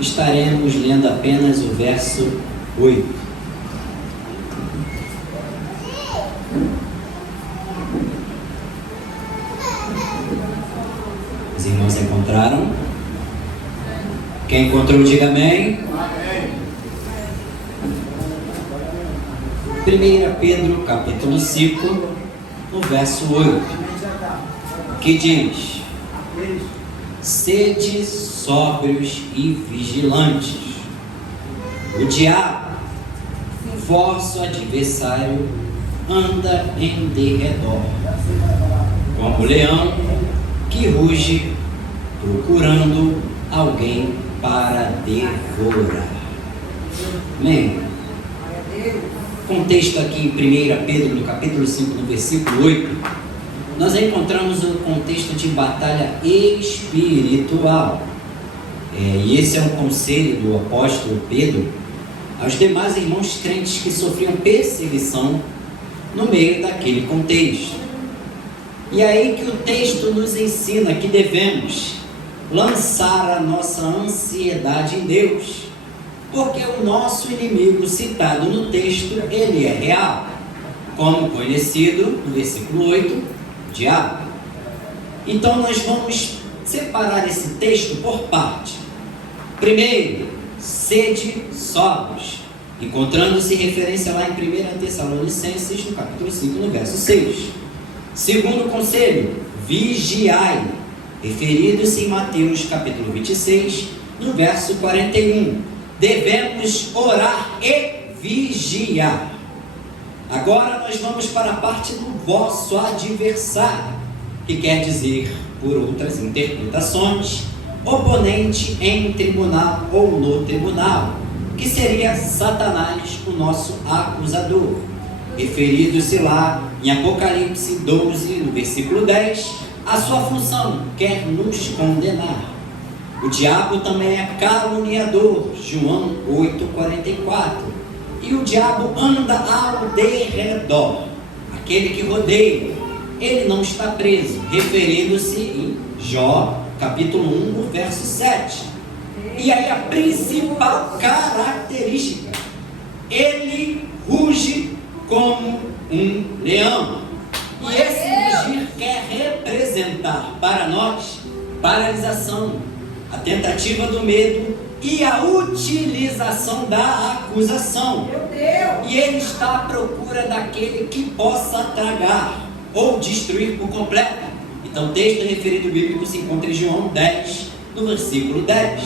estaremos lendo apenas o verso 8. Os irmãos encontraram? Quem encontrou, diga amém. 1 Pedro, capítulo 5, no verso 8, que diz: sede sóbrios e vigilantes. O diabo, vosso adversário, anda em derredor, como leão que ruge, procurando alguém para devorar. Amém? Contexto aqui em 1 Pedro, no capítulo 5, no versículo 8, nós encontramos o contexto de batalha espiritual. E esse é um conselho do apóstolo Pedro aos demais irmãos crentes que sofriam perseguição no meio daquele contexto. E aí que o texto nos ensina que devemos lançar a nossa ansiedade em Deus, porque o nosso inimigo citado no texto, ele é real, como conhecido no versículo 8, o diabo. Então nós vamos separar esse texto por parte. Primeiro, sede sóbrios, encontrando-se referência lá em 1 Tessalonicenses, no capítulo 5, no verso 6. Segundo conselho, vigiai, referido-se em Mateus capítulo 26, no verso 41. Devemos orar e vigiar. Agora nós vamos para a parte do vosso adversário, que quer dizer, por outras interpretações, oponente em tribunal ou no tribunal, que seria Satanás, o nosso acusador, referido-se lá em Apocalipse 12, no versículo 10, a sua função, quer nos condenar. O diabo também é caluniador, João 8,44. E o diabo anda ao derredor, aquele que rodeia. Ele não está preso, referindo-se em Jó, capítulo 1, no verso 7. E aí a principal característica, ele ruge como um leão. E esse rugir quer representar para nós paralisação, a tentativa do medo e a utilização da acusação. E ele está à procura daquele que possa tragar ou destruir por completo. Então o texto referido bíblico se encontra em João 10, no versículo 10.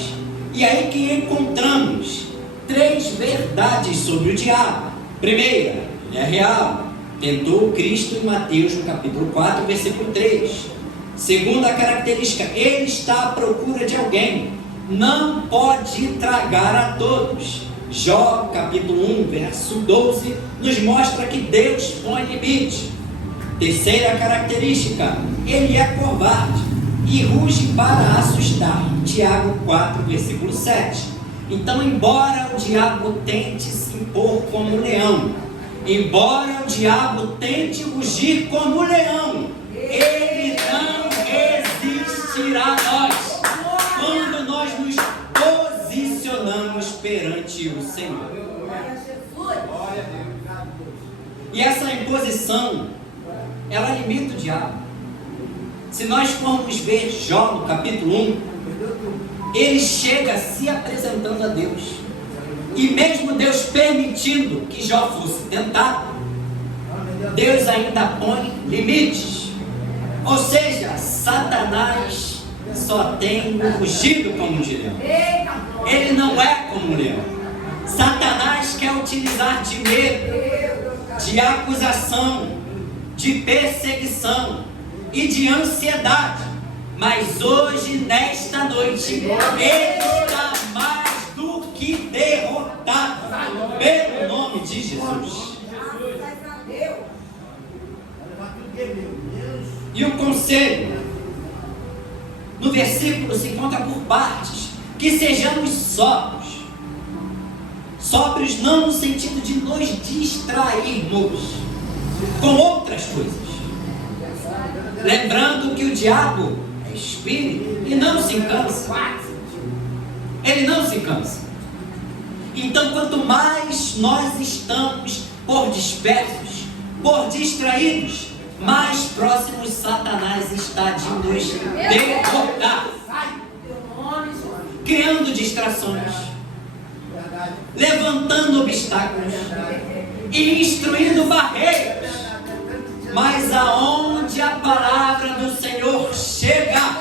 E aí que encontramos três verdades sobre o diabo. Primeira, ele é real, tentou Cristo em Mateus no capítulo 4, versículo 3. Segunda característica, ele está à procura de alguém, não pode tragar a todos. Jó capítulo 1, verso 12, nos mostra que Deus põe limite. Terceira característica, ele é covarde e ruge para assustar. Tiago 4, versículo 7. Então, embora o diabo tente se impor como leão, embora o diabo tente rugir como leão, ele não resistirá a nós quando nós nos posicionamos perante o Senhor. E essa imposição, ela limita o diabo. Se nós formos ver Jó no capítulo 1, ele chega se apresentando a Deus, e mesmo Deus permitindo que Jó fosse tentado, Deus ainda põe limites. Ou seja, Satanás só tem um rugido como um leão. Ele não é como um leão. Satanás quer utilizar de medo, de acusação, de perseguição e de ansiedade. Mas hoje, nesta noite, ele está mais do que derrotado, pelo nome de Jesus. E o conselho, no versículo se encontra por partes, que sejamos sóbrios. Sóbrios não no sentido de nos distrairmos com outras coisas. Lembrando que o diabo é espírito e não se cansa. Ele não se cansa. Então, quanto mais nós estamos por dispersos, por distraídos, mais próximos Satanás está de nos derrotar, criando distrações, levantando obstáculos e instruindo barreiras. Mas aonde a palavra do Senhor chega,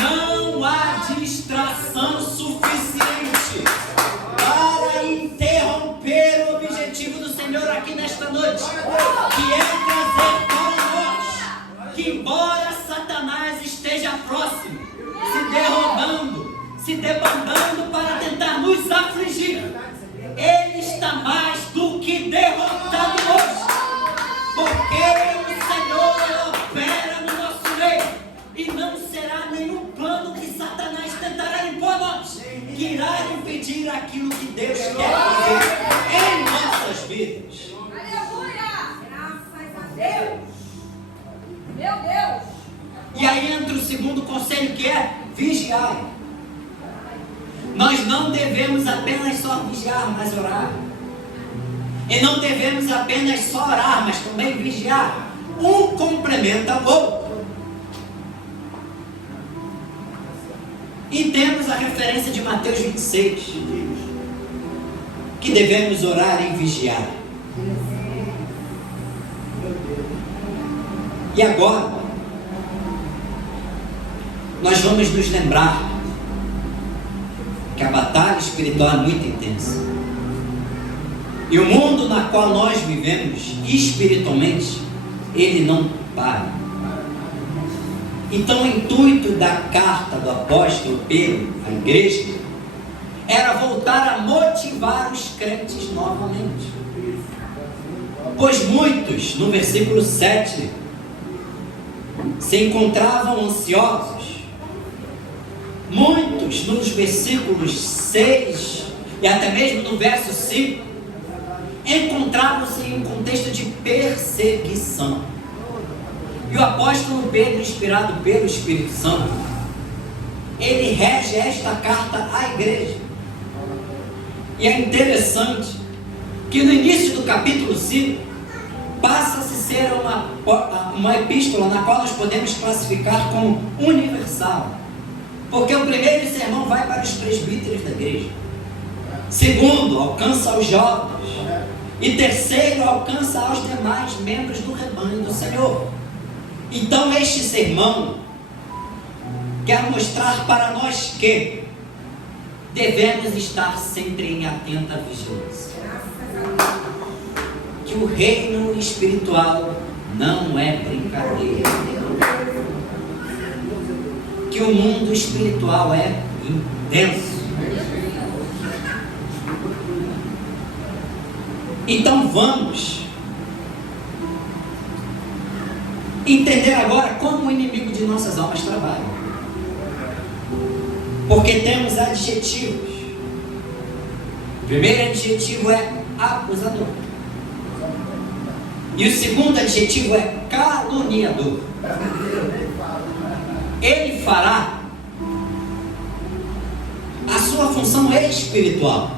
não há distração suficiente para interromper o objetivo do Senhor aqui nesta noite, que é trazer para nós que, embora Satanás esteja próximo, se derrotando, se debandando para tentar nos afligir, ele está mais do que derrotado hoje, porque o Senhor opera no nosso meio, e não será nenhum plano que Satanás tentará impor a nós que irá impedir aquilo que Deus quer fazer em nossas vidas. Aleluia! Graças a Deus! Meu Deus! E aí entra o segundo conselho, que é vigiar. Nós não devemos apenas só vigiar, mas orar. E não devemos apenas só orar, mas também vigiar. Um complementa o outro. E temos a referência de Mateus 26, que devemos orar e vigiar. E agora, nós vamos nos lembrar que a batalha espiritual é muito intensa. E o mundo na qual nós vivemos, espiritualmente, ele não para. Então o intuito da carta do apóstolo Pedro à igreja era voltar a motivar os crentes novamente. Pois muitos, no versículo 7, se encontravam ansiosos. Muitos, nos versículos 6 e até mesmo no verso 5, encontravam-se em um contexto de perseguição. E o apóstolo Pedro, inspirado pelo Espírito Santo, ele rege esta carta à igreja. E é interessante que no início do capítulo 5, passa-se a ser uma epístola na qual nós podemos classificar como universal. Porque o primeiro sermão vai para os presbíteros da igreja. Segundo, alcança os jovens. E terceiro, alcança aos demais membros do rebanho do Senhor. Então este sermão quer mostrar para nós que devemos estar sempre em atenta vigilância. Que o reino espiritual não é brincadeira. Que o mundo espiritual é intenso. Então vamos entender agora como o inimigo de nossas almas trabalha. Porque temos adjetivos. O primeiro adjetivo é acusador. E o segundo adjetivo é caluniador. Ele fará a sua função espiritual,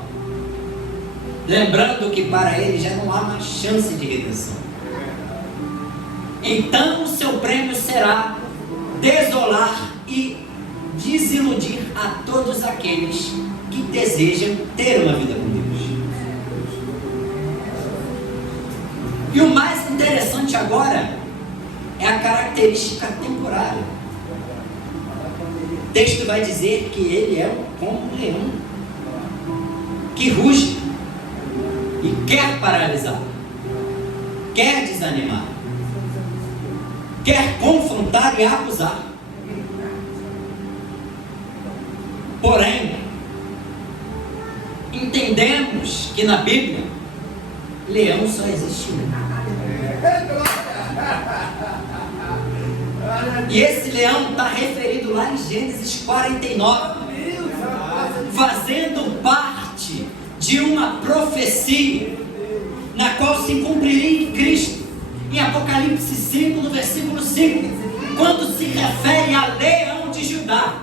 lembrando que para ele já não há mais chance de redenção. Então o seu prêmio será desolar e desiludir a todos aqueles que desejam ter uma vida com Deus. E o mais interessante agora é a característica temporária. O texto vai dizer que ele é como um leão que ruge e quer paralisar, quer desanimar, quer confrontar e acusar. Porém, entendemos que na Bíblia leão só existe um. E esse leão está referido lá em Gênesis 49, fazendo parte de uma profecia na qual se cumpriria em Cristo, em Apocalipse 5, no versículo 5, quando se refere a leão de Judá.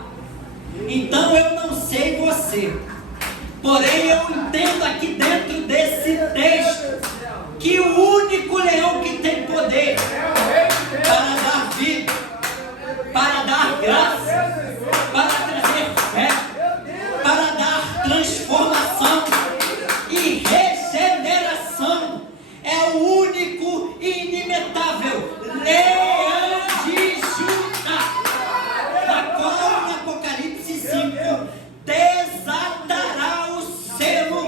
Então eu não sei você. Porém, eu entendo aqui dentro desse texto que o único leão que tem poder para dar vida, para dar graça, para trazer fé, para dar transformação e regeneração, é o único e inimetável leão de Judá, na qual em Apocalipse 5 desatará o selo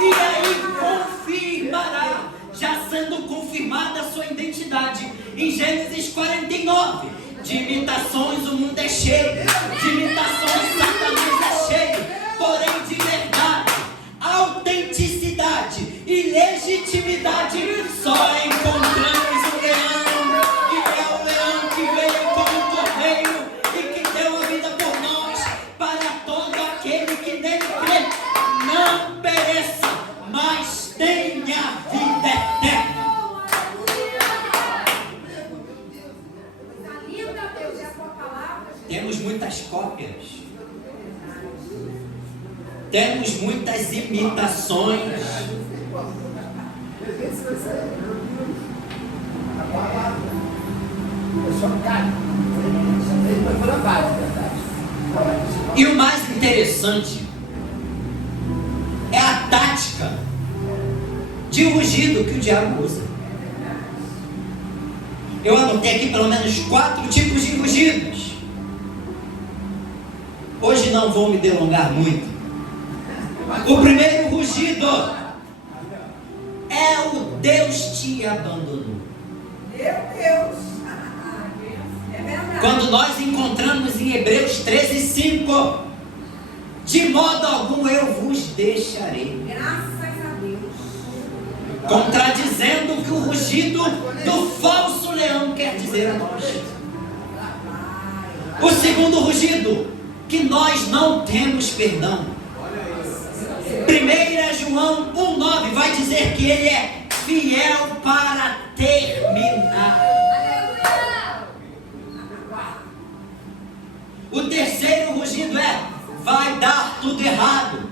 e aí confirmará, já sendo confirmada a sua identidade. Em Gênesis 49, de imitações o mundo é cheio, de imitações Satanás é cheio, porém de verdade, autenticidade e legitimidade só encontramos o leão, que é o leão que veio como cordeiro e que deu a vida por nós, para todo aquele que nele crê não pereça, mas tenha vida eterna. Temos muitas cópias, temos muitas imitações. E o mais interessante é a tática de rugido que o diabo usa. Eu anotei aqui pelo menos 4 tipos de rugidos. Hoje não vou me delongar muito. O primeiro rugido é o Deus te abandonou. Meu Deus! É verdade. Quando nós encontramos em Hebreus 13:5, de modo algum eu vos deixarei. Graças a Deus. Contradizendo o que o rugido do falso leão quer dizer a nós. O segundo rugido, que nós não temos perdão. 1 João 1,9 vai dizer que ele é fiel para terminar. O terceiro rugido é: vai dar tudo errado.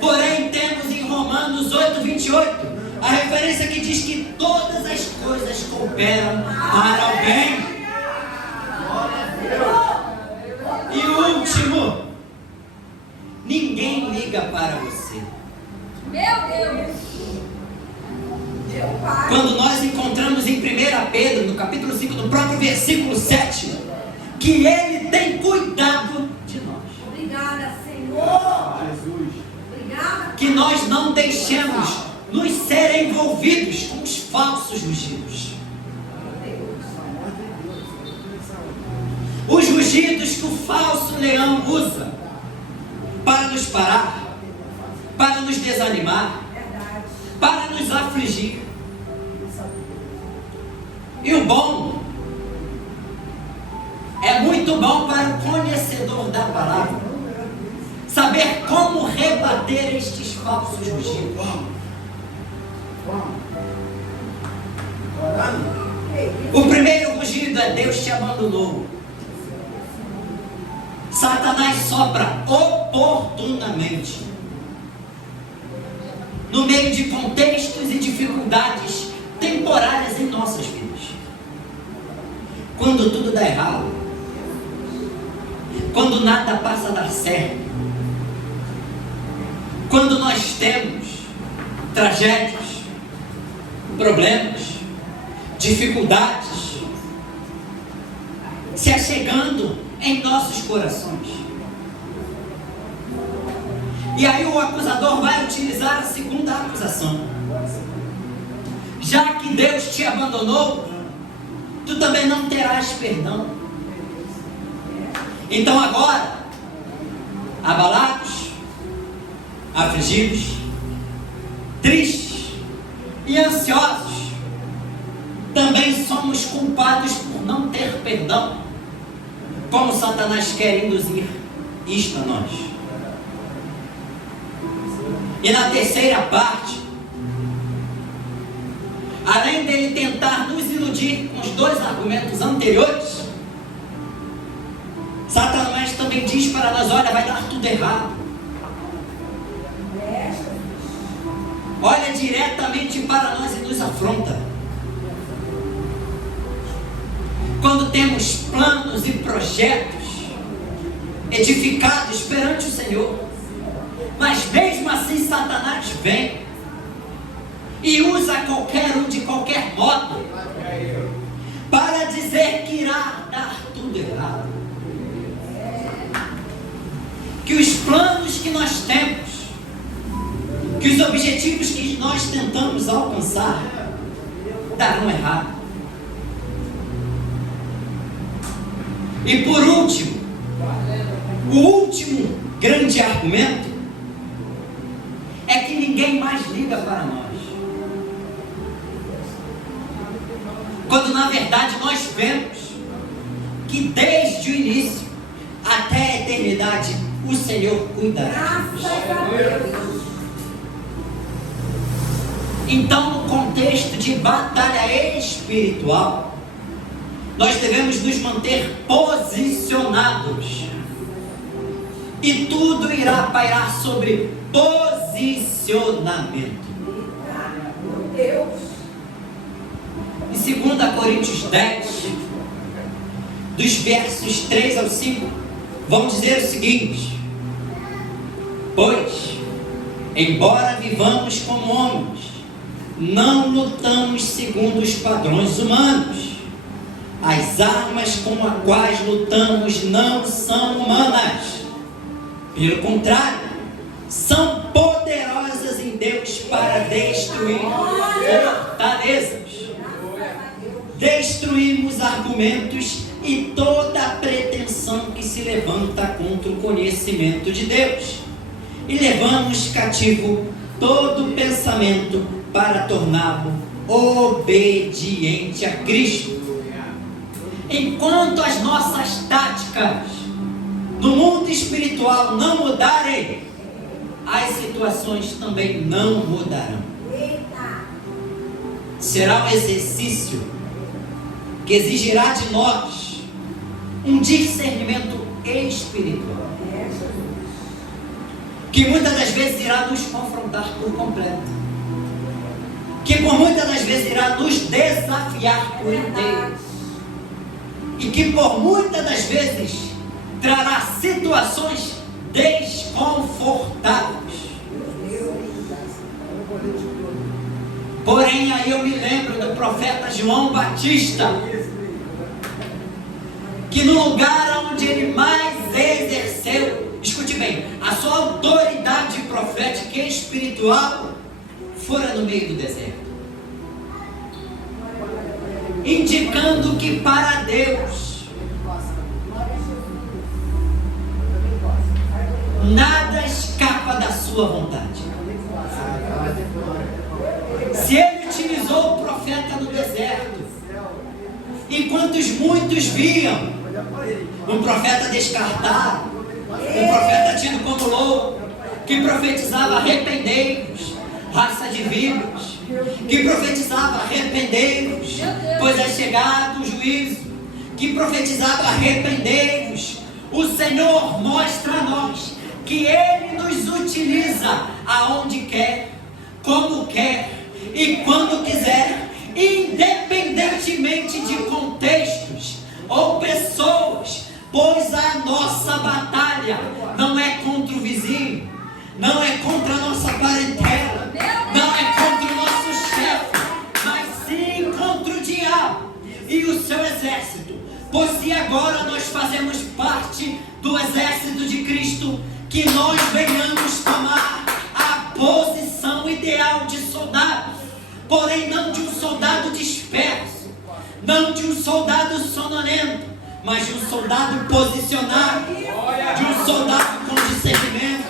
Porém, temos em Romanos 8:28 a referência que diz que todas as coisas cooperam para o bem. E o último, ninguém liga para você. Meu Deus! Meu Pai! Quando nós encontramos em 1 Pedro, no capítulo 5, no próprio versículo 7, que Ele tem cuidado de nós. Obrigada, Senhor! Jesus! Obrigada! Que nós não deixemos nos ser envolvidos com os falsos rugidos. Os rugidos que o falso leão usa para nos parar, para nos desanimar, para nos afligir. E o bom, é muito bom para o conhecedor da palavra saber como rebater estes falsos rugidos. O primeiro rugido é: Deus te abandonou. Satanás sopra oportunamente no meio de contextos e dificuldades temporárias em nossas vidas. Quando tudo dá errado, quando nada passa a dar certo, quando nós temos tragédias, problemas, dificuldades se achegando em nossos corações. E aí o acusador vai utilizar a segunda acusação: já que Deus te abandonou, tu também não terás perdão. Então agora, abalados, afligidos, tristes e ansiosos, também somos culpados por não ter perdão, como Satanás quer induzir isto a nós. E na terceira parte, além dele tentar nos iludir com os 2 argumentos anteriores, Satanás também diz para nós: olha, vai dar tudo errado. olha diretamente para nós e nos afronta. Quando temos planos e projetos edificados perante o Senhor, mas mesmo assim Satanás vem e usa qualquer um de qualquer modo para dizer que irá dar tudo errado, que os planos que nós temos, que os objetivos que nós tentamos alcançar darão errado. E por último, o último grande argumento é que ninguém mais liga para nós, quando na verdade nós vemos que desde o início até a eternidade o Senhor cuidará de nós. Então, no contexto de batalha espiritual, nós devemos nos manter posicionados, e tudo irá pairar sobre posicionamento. Em 2 Coríntios 10, dos versos 3 ao 5, vamos dizer o seguinte: pois, embora vivamos como homens, não lutamos segundo os padrões humanos. As armas com as quais lutamos não são humanas. Pelo contrário, são poderosas em Deus para destruir fortalezas. Destruímos argumentos e toda a pretensão que se levanta contra o conhecimento de Deus. E levamos cativo todo pensamento para torná-lo obediente a Cristo. Enquanto as nossas táticas no mundo espiritual não mudarem, as situações também não mudarão. Será um exercício que exigirá de nós um discernimento espiritual, que muitas das vezes irá nos confrontar por completo, que por muitas das vezes irá nos desafiar por inteiro, e que por muitas das vezes trará situações desconfortáveis. Porém, aí eu me lembro do profeta João Batista, que no lugar onde ele mais exerceu, escute bem, a sua autoridade profética e espiritual, fora no meio do deserto, indicando que para Deus nada escapa da sua vontade. Se ele utilizou o profeta no deserto, enquanto muitos viam um profeta descartado, um profeta tido como louco, que profetizava arrependei-vos, raça de víboras, que profetizava arrependei-vos, pois é chegado o juízo, que profetizava arrependei-vos, o Senhor mostra a nós que Ele nos utiliza aonde quer, como quer e quando quiser, independentemente de contextos ou pessoas, pois a nossa batalha não é contra o vizinho, não é contra a nossa parentela, não é contra o nosso chefe, mas sim contra o diabo e o seu exército. Pois se agora nós fazemos parte do exército de Cristo, que nós venhamos tomar a posição ideal de soldado, porém não de um soldado disperso, não de um soldado sonolento, mas de um soldado posicionado, de um soldado com discernimento,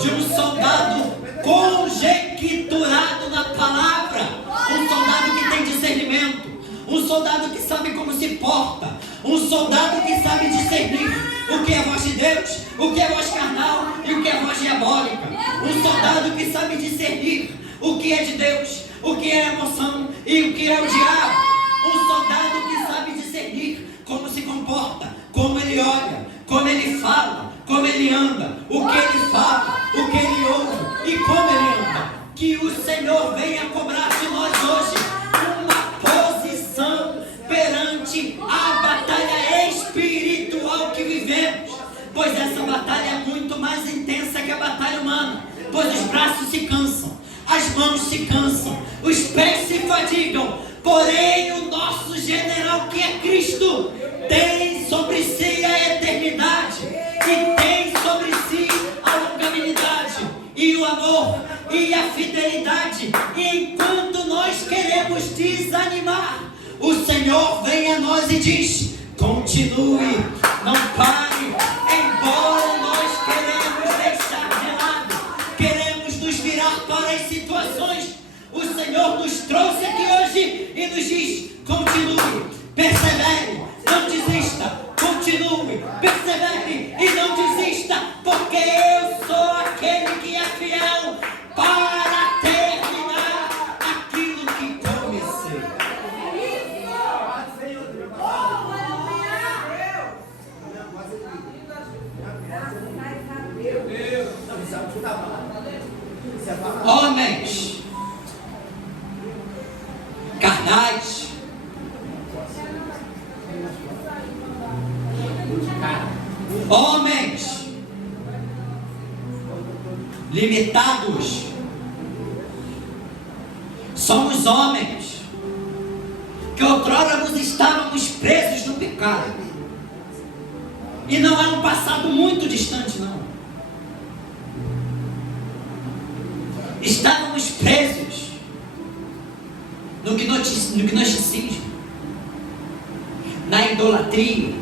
de um soldado conjecturado na palavra, um soldado que tem discernimento, um soldado que sabe como se porta, um soldado que sabe discernir o que é voz de Deus, o que é voz carnal e o que é voz diabólica, um soldado que sabe discernir o que é de Deus, o que é emoção e o que é o diabo, um soldado que sabe discernir como se comporta, como ele olha, como ele fala, como ele anda, o que ele fala, o que ele ouve e como ele anda. que o Senhor venha cobrar de nós hoje uma posição perante a batalha espiritual que vivemos, pois essa batalha é muito mais intensa que a batalha humana, pois os braços se cansam, as mãos se cansam, os pés se fadigam, porém o nosso general, que é Cristo, tem sobre si a eternidade e tem sobre si a longanimidade e o amor e a fidelidade. E enquanto nós queremos desanimar, o Senhor vem a nós e diz: continue, não pare. Embora nós queremos deixar de lado, queremos nos virar para as situações, o Senhor nos trouxe aqui hoje e nos diz: continue, persevere, não desista, continue, persevere e não desista, porque eu sou aquele que é fiel para terminar aquilo que comecei. Homens carnais, homens limitados, somos homens que outrora nos estávamos presos no pecado, e não é um passado muito distante, não. Estávamos presos no gnosticismo, na idolatria,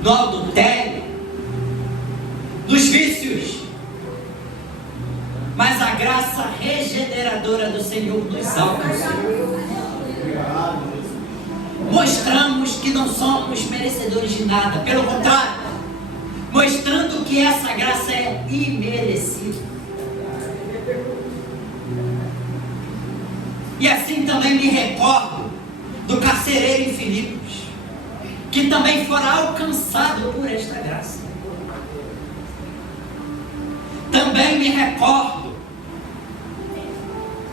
no adultério, nos vícios. Mas a graça regeneradora do Senhor nos alcançou. Mostramos que não somos merecedores de nada, pelo contrário, mostrando que essa graça é imerecida. E assim também me recordo do carcereiro em Filipos, que também fora alcançado por esta graça. Também me recordo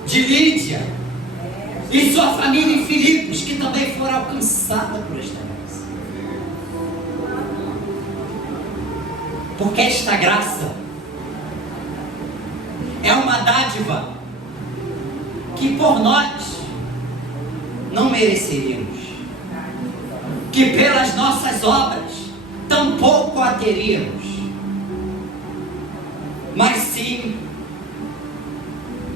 de Lídia e sua família em Filipos, que também foram alcançada por esta graça. Porque esta graça é uma dádiva que por nós não mereceríamos, que pelas nossas obras tampouco a teríamos, mas sim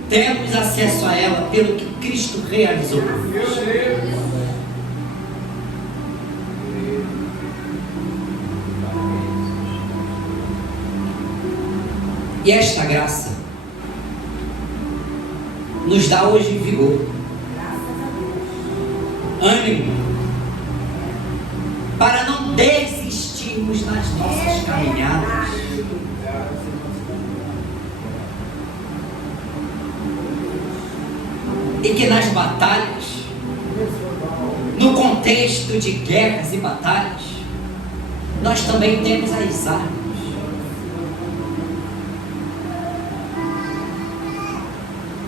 temos acesso a ela pelo que Cristo realizou por nós. E esta graça nos dá hoje vigor, ânimo, para não desistirmos nas nossas caminhadas. E que nas batalhas, no contexto de guerras e batalhas, nós também temos as armas.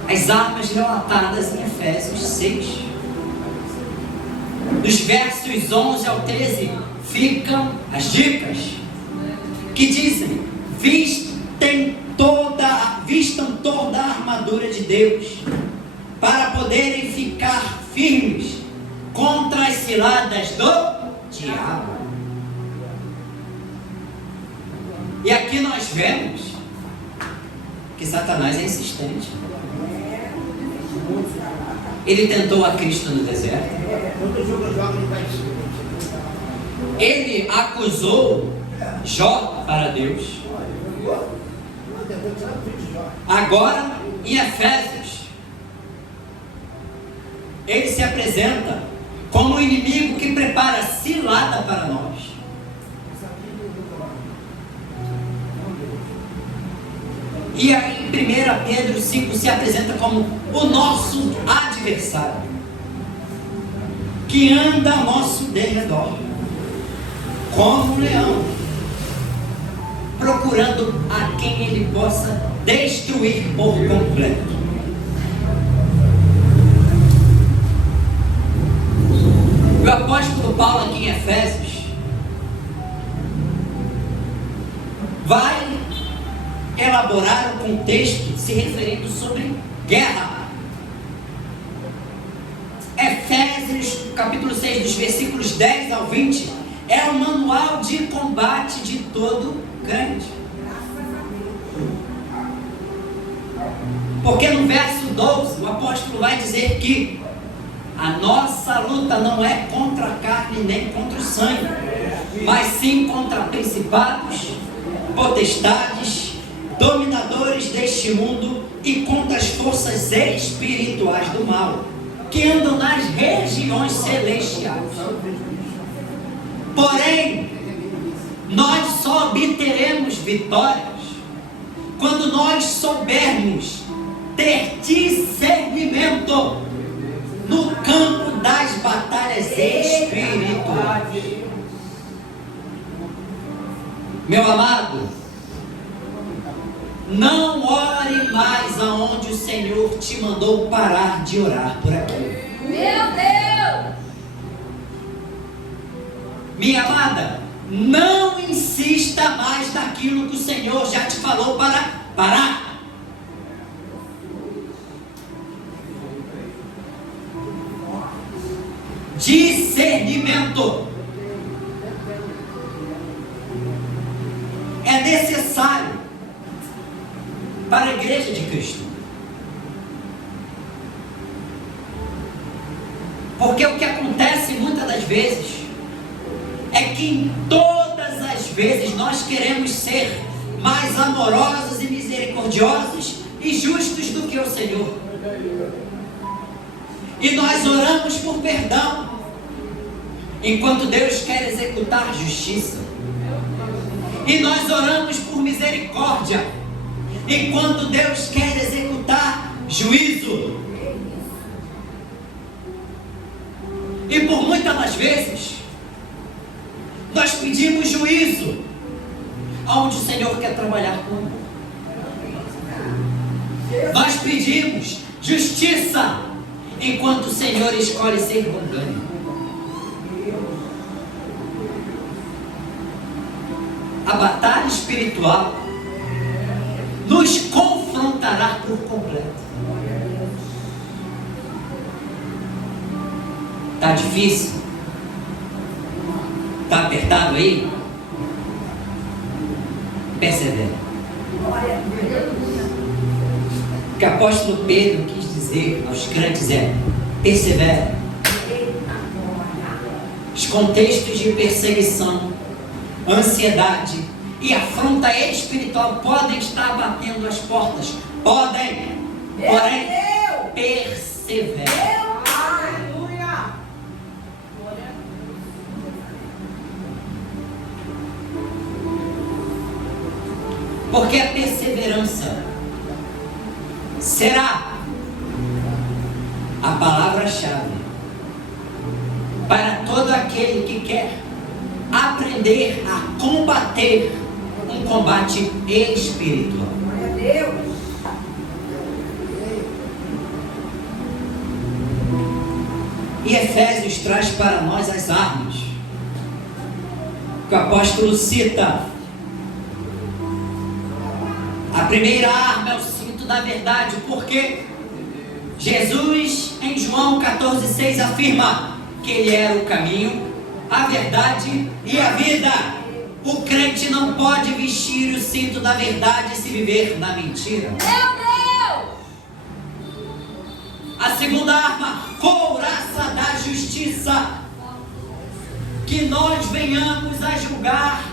As armas relatadas em Efésios 6. Dos versos 11 ao 13 ficam as dicas que dizem: vistam toda a armadura de Deus, para poderem ficar firmes contra as ciladas do diabo. E aqui nós vemos que Satanás é insistente. Ele tentou a Cristo no deserto. Ele acusou Jó para Deus. Agora, em Efésios, ele se apresenta como um inimigo que prepara cilada para nós. E aí em 1 Pedro 5 se apresenta como o nosso adversário, que anda ao nosso derredor, como um leão, procurando a quem ele possa destruir por completo. O apóstolo Paulo aqui em Efésios vai elaborar um contexto se referindo sobre guerra. Efésios capítulo 6, dos versículos 10 ao 20, é o manual de combate de todo crente. Porque no verso 12, o apóstolo vai dizer que a nossa luta não é contra a carne nem contra o sangue, mas sim contra principados, potestades, dominadores deste mundo e contra as forças espirituais do mal, que andam nas regiões celestiais. Porém, nós só obteremos vitórias quando nós soubermos ter discernimento no campo das batalhas espirituais. Meu amado, não ore mais aonde o Senhor te mandou parar de orar por aqui. Meu Deus! Minha amada, não insista mais naquilo que o Senhor já te falou para parar. Discernimento é necessário para a igreja de Cristo, porque o que acontece muitas das vezes é que em todas as vezes nós queremos ser mais amorosos e misericordiosos e justos do que o Senhor, e nós oramos por perdão, enquanto Deus quer executar justiça, e nós oramos por misericórdia, enquanto Deus quer executar juízo. E por muitas das vezes nós pedimos juízo onde o Senhor quer trabalhar com amor. Nós pedimos justiça enquanto o Senhor escolhe ser longânimo. A batalha espiritual nos confrontará por completo. Está difícil? Está apertado aí? Persevera. O que o apóstolo Pedro quis dizer aos crentes é: persevera. Os contextos de perseguição, ansiedade e afronta espiritual podem estar batendo as portas, podem, porém persevera. Porque a perseverança será a palavra-chave para todo aquele que quer aprender a combater um combate espiritual. Glória a Deus. E Efésios traz para nós as armas que o apóstolo cita. A primeira arma é o cinto da verdade, porque Jesus em João 14,6 afirma que Ele era o caminho, a verdade e a vida. O crente não pode vestir o cinto da verdade e se viver na mentira. Meu Deus! A segunda arma, couraça da justiça, que nós venhamos a julgar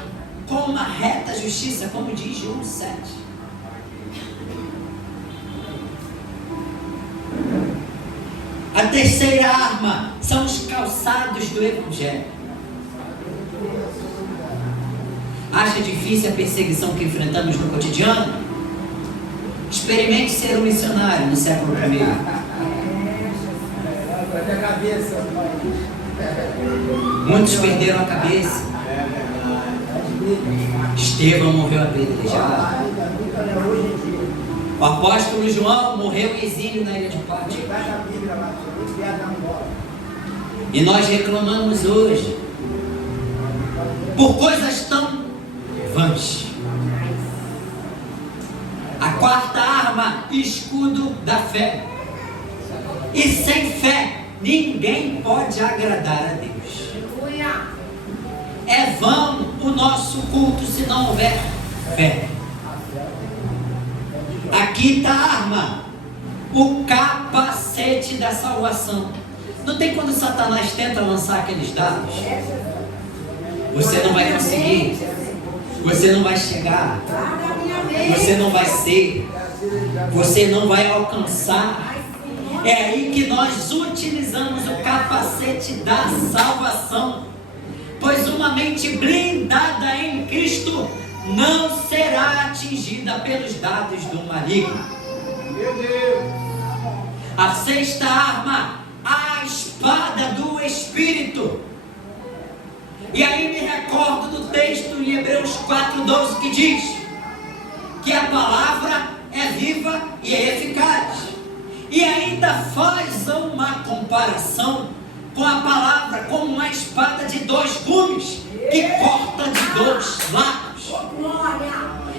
com uma reta justiça, como diz João 7. A terceira arma são os calçados do Evangelho. Acha difícil a perseguição que enfrentamos no cotidiano? Experimente ser um missionário no século I. Muitos perderam a cabeça. Estevão morreu apedrejado. O apóstolo João morreu em exílio na ilha de Patmos. E nós reclamamos hoje por coisas tão vãs. A quarta arma, escudo da fé. E sem fé, ninguém pode agradar a Deus. É vão o nosso culto se não houver fé. A quinta arma, o capacete da salvação. Não tem quando Satanás tenta lançar aqueles dados? Você não vai conseguir. Você não vai chegar. Você não vai ser. Você não vai alcançar. É aí que nós utilizamos o capacete da salvação. Pois uma mente blindada em Cristo não será atingida pelos dados do maligno. Meu Deus. A sexta arma, a espada do Espírito. E aí me recordo do texto em Hebreus 4:12 que diz que a palavra é viva e é eficaz. E ainda faz uma comparação com a palavra como uma espada de 2 gumes que corta de 2 lados.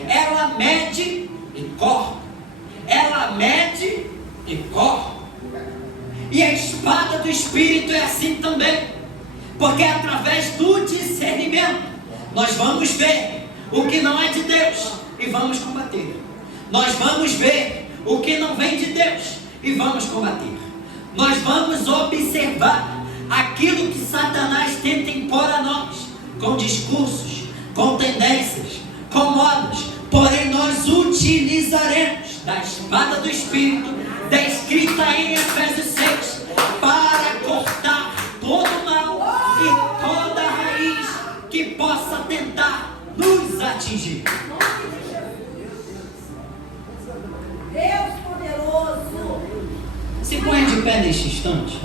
Ela mede e corta. Ela mede e corta. E a espada do Espírito é assim também. Porque através do discernimento nós vamos ver o que não é de Deus e vamos combater. Nós vamos ver o que não vem de Deus e vamos combater. Nós vamos observar aquilo que Satanás tenta impor a nós, com discursos, com tendências, com modas. Porém nós utilizaremos da espada do Espírito, descrita em Efésios 6, para cortar todo o mal e toda a raiz que possa tentar nos atingir. Deus poderoso. Se ponha de pé neste instante.